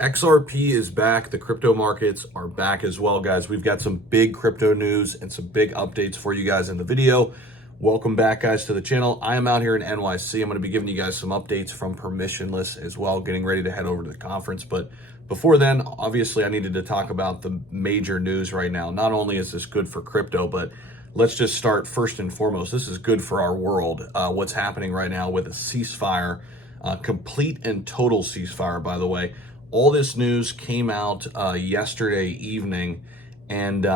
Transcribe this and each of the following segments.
XRP is back. The crypto markets are back as well, guys. We've got some big crypto news and some big updates for you guys in the video. Welcome back, guys, to the channel. I am out here in NYC. I'm going to be giving you guys some updates from permissionless as well, getting ready to head over to the conference. But before then, obviously, I needed to talk about the major news right now. Not only is this good for crypto, but let's just start first and foremost. This is good for our world. What's happening right now with a ceasefire, complete and total ceasefire, by the way. All this news came out yesterday evening, and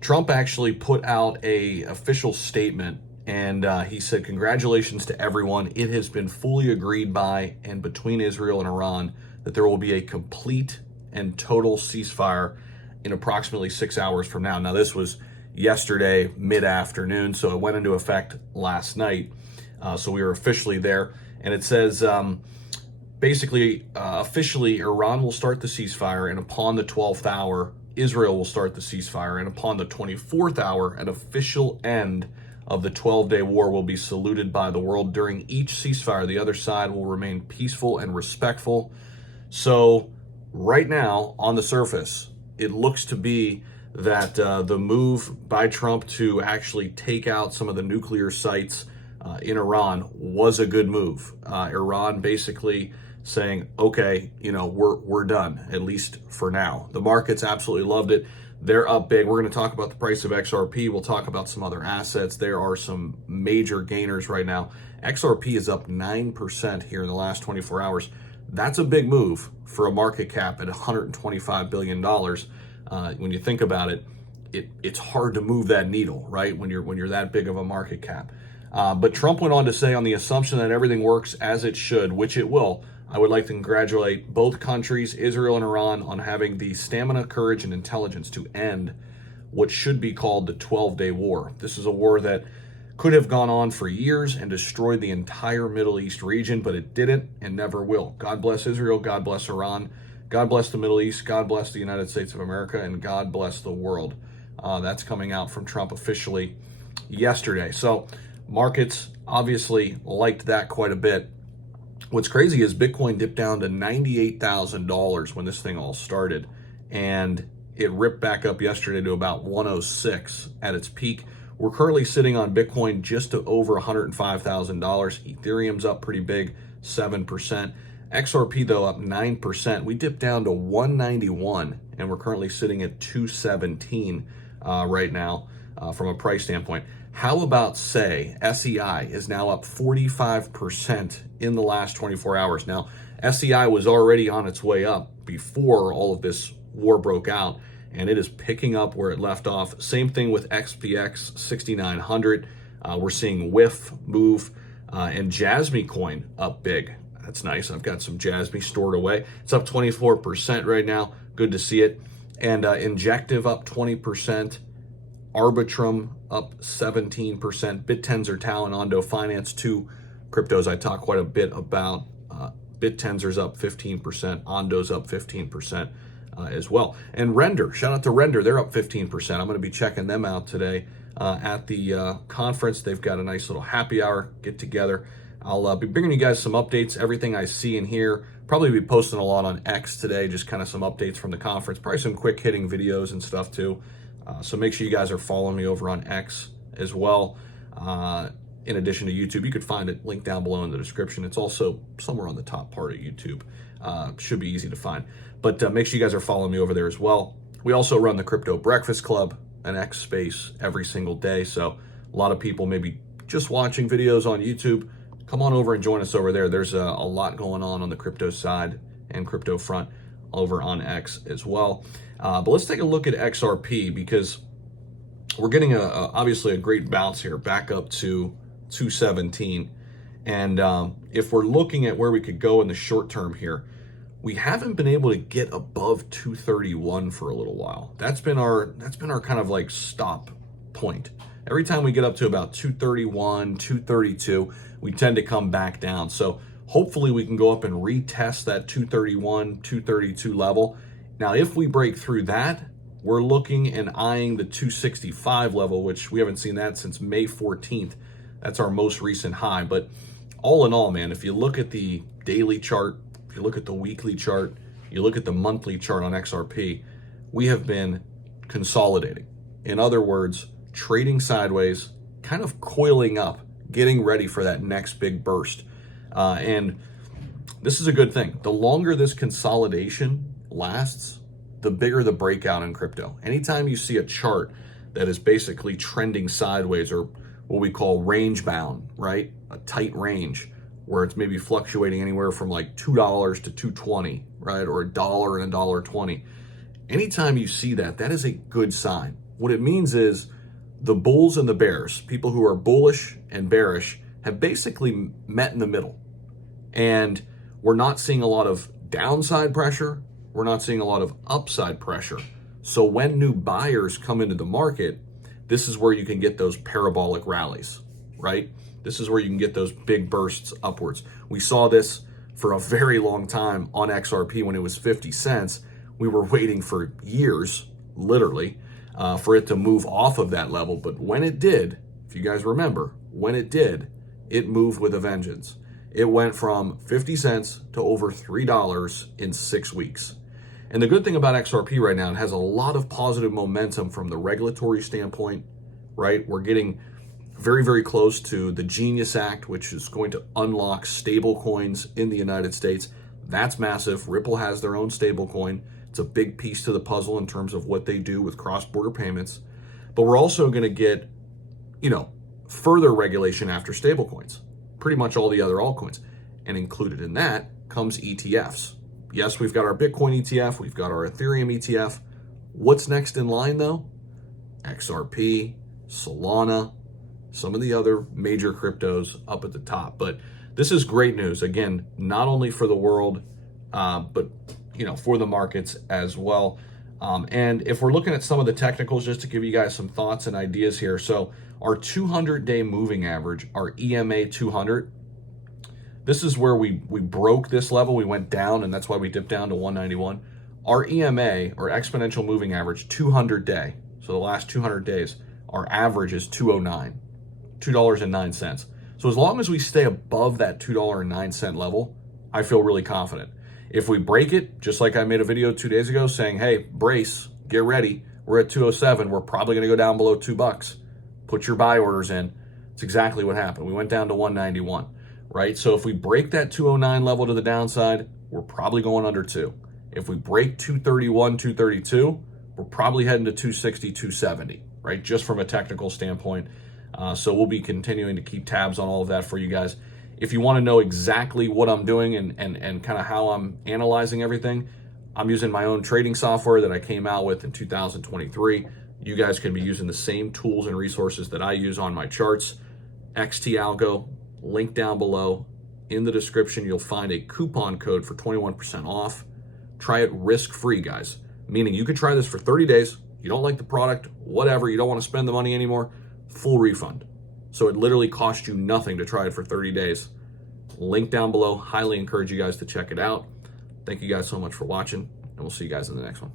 Trump actually put out a official statement, and he said, "Congratulations to everyone. It has been fully agreed by and between Israel and Iran that there will be a complete and total ceasefire in approximately 6 hours from now." Now, this was yesterday mid-afternoon, so it went into effect last night. So we were officially there, and it says, basically, officially, Iran will start the ceasefire, and upon the 12th hour, Israel will start the ceasefire, and upon the 24th hour, an official end of the 12-day war will be saluted by the world. During each ceasefire, the other side will remain peaceful and respectful. So right now, on the surface, it looks to be that the move by Trump to actually take out some of the nuclear sites in Iran was a good move. Iran basically saying, okay, you know, we're done, at least for now. The markets absolutely loved it. They're up big. We're going to talk about the price of XRP. We'll talk about some other assets. There are some major gainers right now. XRP is up 9% here in the last 24 hours. That's a big move for a market cap at $125 billion. When you think about it, it's hard to move that needle, right? When you're that big of a market cap. But Trump went on to say, on the assumption that everything works as it should, which it will, I would like to congratulate both countries, Israel and Iran, on having the stamina, courage, and intelligence to end what should be called the 12-day war. This is a war that could have gone on for years and destroyed the entire Middle East region, but it didn't and never will. God bless Israel, God bless Iran, God bless the Middle East, God bless the United States of America, and God bless the world. That's coming out from Trump officially yesterday. So markets obviously liked that quite a bit. What's crazy is Bitcoin dipped down to $98,000 when this thing all started, and it ripped back up yesterday to about 106 at its peak. We're currently sitting on Bitcoin just to over $105,000. Ethereum's up pretty big, 7%. XRP, though, up 9%. We dipped down to 191, and we're currently sitting at 217 right now from a price standpoint. How about, say, SEI is now up 45% in the last 24 hours. Now, SEI was already on its way up before all of this war broke out, and it is picking up where it left off. Same thing with XPX 6900. We're seeing WIF move, and Jasmy coin up big. That's nice. I've got some Jasmy stored away. It's up 24% right now. Good to see it. And Injective up 20%. Arbitrum up 17%. BitTensor, Tau, and Ondo Finance, two cryptos I talk quite a bit about. BitTensor's up 15%. Ondo's up 15% as well. And Render, shout out to Render. They're up 15%. I'm going to be checking them out today at the conference. They've got a nice little happy hour get together. I'll be bringing you guys some updates, everything I see and hear. Probably be posting a lot on X today, just kind of some updates from the conference. Probably some quick hitting videos and stuff too. So make sure you guys are following me over on X as well. In addition to YouTube, you could find it linked down below in the description. It's also somewhere on the top part of YouTube. Should be easy to find. But make sure you guys are following me over there as well. We also run the Crypto Breakfast Club, an X space every single day. So a lot of people maybe just watching videos on YouTube, come on over and join us over there. There's a lot going on the crypto side and crypto front over on X as well. But let's take a look at XRP, because we're getting obviously a great bounce here back up to 217. And if we're looking at where we could go in the short term here, we haven't been able to get above 231 for a little while. That's been our kind of like stop point. Every time we get up to about 231, 232, we tend to come back down. So hopefully we can go up and retest that 231, 232 level. Now, if we break through that, we're looking and eyeing the 265 level, which we haven't seen that since May 14th. That's our most recent high. But all in all, man, if you look at the daily chart, if you look at the weekly chart, you look at the monthly chart on XRP, we have been consolidating. In other words, trading sideways, kind of coiling up, getting ready for that next big burst. And this is a good thing. The longer this consolidation lasts, the bigger the breakout in crypto. Anytime you see a chart that is basically trending sideways, or what we call range bound, right? A tight range where it's maybe fluctuating anywhere from like $2 to $2.20, right? Or $1 and $1.20. Anytime you see that, that is a good sign. What it means is the bulls and the bears, people who are bullish and bearish, have basically met in the middle. And we're not seeing a lot of downside pressure. We're not seeing a lot of upside pressure. So when new buyers come into the market, this is where you can get those parabolic rallies, right? This is where you can get those big bursts upwards. We saw this for a very long time on XRP when it was 50 cents. We were waiting for years, literally, for it to move off of that level. But when it did, if you guys remember, when it did, it moved with a vengeance. It went from 50 cents to over $3 in 6 weeks. And the good thing about XRP right now, it has a lot of positive momentum from the regulatory standpoint, right? We're getting very, very close to the Genius Act, which is going to unlock stable coins in the United States. That's massive. Ripple has their own stable coin. It's a big piece to the puzzle in terms of what they do with cross-border payments. But we're also going to get, further regulation after stablecoins, pretty much all the other altcoins. And included in that comes ETFs. Yes, we've got our Bitcoin ETF, we've got our Ethereum ETF. What's next in line though? XRP, Solana, some of the other major cryptos up at the top. But this is great news, again, not only for the world, but for the markets as well. And if we're looking at some of the technicals, just to give you guys some thoughts and ideas here. So our 200-day moving average, our EMA 200, this is where we broke this level. We went down, and that's why we dipped down to 191. Our EMA, or exponential moving average, 200-day, so the last 200 days, our average is 209, $2.09. So as long as we stay above that $2.09 level, I feel really confident. If we break it, just like I made a video 2 days ago saying, hey, brace, get ready, we're at 207, we're probably going to go down below $2. Put your buy orders in. It's exactly what happened. We went down to 191, right? So if we break that 209 level to the downside, we're probably going under 2. If we break 231, 232, we're probably heading to 260, 270, right? Just from a technical standpoint. So we'll be continuing to keep tabs on all of that for you guys. If you want to know exactly what I'm doing and kind of how I'm analyzing everything, I'm using my own trading software that I came out with in 2023. You guys can be using the same tools and resources that I use on my charts. XT Algo, link down below. In the description, you'll find a coupon code for 21% off. Try it risk-free, guys. Meaning you could try this for 30 days. You don't like the product, whatever, you don't want to spend the money anymore, full refund. So it literally costs you nothing to try it for 30 days. Link down below. Highly encourage you guys to check it out. Thank you guys so much for watching, and we'll see you guys in the next one.